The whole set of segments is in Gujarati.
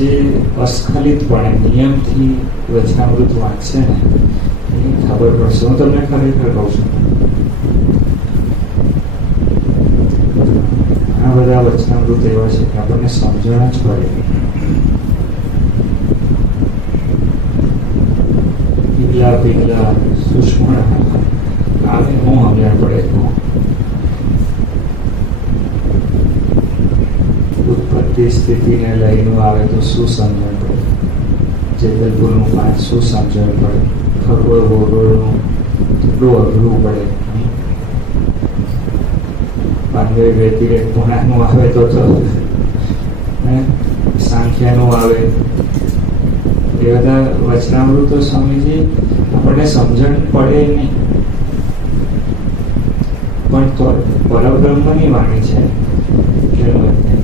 જે અસ્ખલિતપણે નિયમથી વચનામૃત વાંચશે ને એ ખબર પડશે. હું તમને ખરેખર કહું છું, ઘણા બધા વચનામૃત એવા છે કે આપણને સમજણ જ પડે. પીગલા સુષ્મણ આવે હું સમજણ પડે. ઉત્પત્તિ સ્થિતિને લઈને આવે તો શું સમજણ પડે? જેતલપુરનું 5 શું સમજણ પડે? ખગોળ ભૂગોળનું કેટલું અઘરું પડે. પાંડવે વ્યતિરેક પુણાનું આવે તો સાંખ્યાનું આવે. એ બધા વચનામૃતો સ્વામીજી આપણને સમજણ પડે નહીં, પણ તો પરબ્રહ્મની વાણી છે.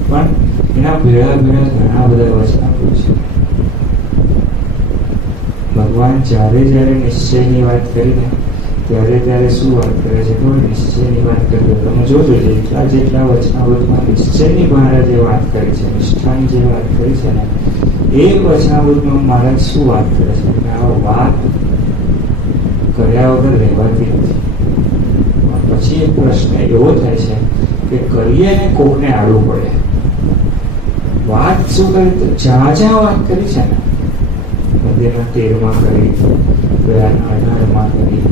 પણ એના ભેળા ઘણા બધા વચનામૃત છે. ભગવાન જ્યારે નિશ્ચયની વાત કરીને ત્યારે શું વાત કરે છે? તો નિશ્ચયની વાત કરે. તમે જોજો જેટલા વચનામૃતમાં નિશ્ચયની મહારાજે વાત કરી છે, નિષ્ઠાની જે વાત કરી છે ને, એ વચનામૃતમાં મહારાજ શું વાત કરે છે કે આ વાત કર્યા વગર રહેવાતી નથી. પછી એક પ્રશ્ન એવો થાય છે કે કરીએ ને કોકને આડવું પડે. વાત શું કરી? તો જ્યાં વાત કરી છે ને, મધ્યના 13માં કરી, 18માં કરી,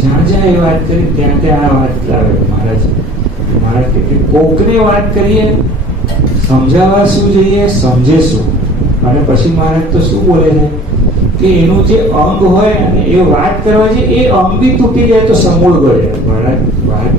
જ્યાં એ વાત કરી ત્યાં આ વાત લાવે મહારાજ કે કોકને વાત કરીએ, સમજાવવા શું જોઈએ, સમજે શું. અને પછી મહારાજ તો શું બોલે છે કે એનું જે અંગ હોય અને એ વાત કરવા છે એ અંગ બી તૂટી જાય તો સમૂળ ગળે. મહારાજ વાત